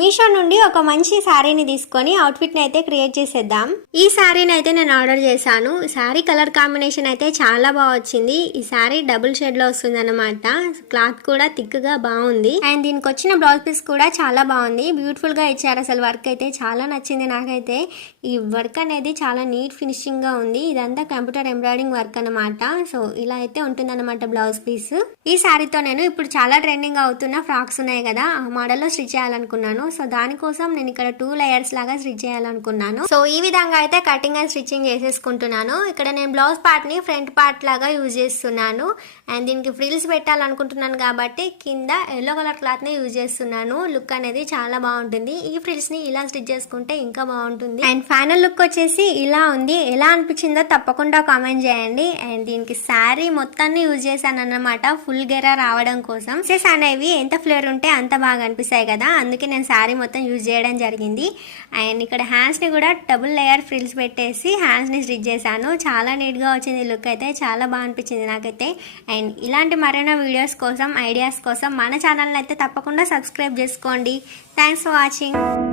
మీషో నుండి ఒక మంచి శారీని తీసుకొని అవుట్ఫిట్ని అయితే క్రియేట్ చేసేద్దాం. ఈ శారీని అయితే నేను ఆర్డర్ చేశాను. శారీ కలర్ కాంబినేషన్ అయితే చాలా బాగా వచ్చింది. ఈ శారీ డబుల్ షేడ్ లో వస్తుంది అనమాట. క్లాత్ కూడా థిక్ గా బాగుంది. అండ్ దీనికి వచ్చిన బ్లౌజ్ పీస్ కూడా చాలా బాగుంది. బ్యూటిఫుల్ గా ఇచ్చారు. అసలు వర్క్ అయితే చాలా నచ్చింది నాకైతే. ఈ వర్క్ అనేది చాలా నీట్ ఫినిషింగ్ గా ఉంది. ఇదంతా కంప్యూటర్ ఎంబ్రాయిడింగ్ వర్క్ అనమాట. సో ఇలా అయితే ఉంటుంది అనమాట బ్లౌజ్ పీస్. ఈ శారీతో నేను ఇప్పుడు చాలా ట్రెండింగ్ అవుతున్న ఫ్రాక్స్ ఉన్నాయి కదా, ఆ మోడల్ లో స్టిచ్ చేయాలనుకున్నాను. సో దానికోసం నేను ఇక్కడ 2 లేయర్స్ లాగా స్టిచ్ చేయాలనుకున్నాను. సో ఈ విధంగా అయితే కటింగ్ అండ్ స్టిచ్చింగ్ చేసేసుకుంటున్నాను. ఇక్కడ నేను బ్లౌజ్ పార్ట్ ని ఫ్రంట్ పార్ట్ లాగా యూజ్ చేస్తున్నాను. అండ్ దీనికి ఫ్రిల్స్ పెట్టాలనుకుంటున్నాను కాబట్టి కింద ఎల్లో కలర్ క్లాత్ ని యూజ్ చేస్తున్నాను. లుక్ అనేది చాలా బాగుంటుంది. ఈ ఫ్రిల్స్ ని ఇలా స్టిచ్ చేసుకుంటే ఇంకా బాగుంటుంది. అండ్ ఫైనల్ లుక్ వచ్చేసి ఇలా ఉంది. ఎలా అనిపించిందో తప్పకుండా కామెంట్ చేయండి. అండ్ దీనికి శారీ మొత్తాన్ని యూజ్ చేశాను అన్నమాట, ఫుల్ గెరా రావడం కోసం. డ్రెస్సెస్ అనేవి ఎంత ఫ్లేవర్ ఉంటే అంత బాగా అనిపిస్తాయి కదా, అందుకే నేను శారీ మొత్తం యూజ్ చేయడం జరిగింది. అండ్ ఇక్కడ హ్యాండ్స్ ని కూడా డబుల్ లేయర్ ఫ్రిల్స్ పెట్టేసి హ్యాండ్స్ ని స్టిచ్ చేశాను. చాలా నీట్ గా వచ్చింది. లుక్ అయితే చాలా బాగా అనిపించింది నాకైతే. అండ్ ఇలాంటి మరెన్నో వీడియోస్ కోసం, ఐడియాస్ కోసం మన ఛానల్ అయితే తప్పకుండా సబ్స్క్రైబ్ చేసుకోండి. Thanks for watching.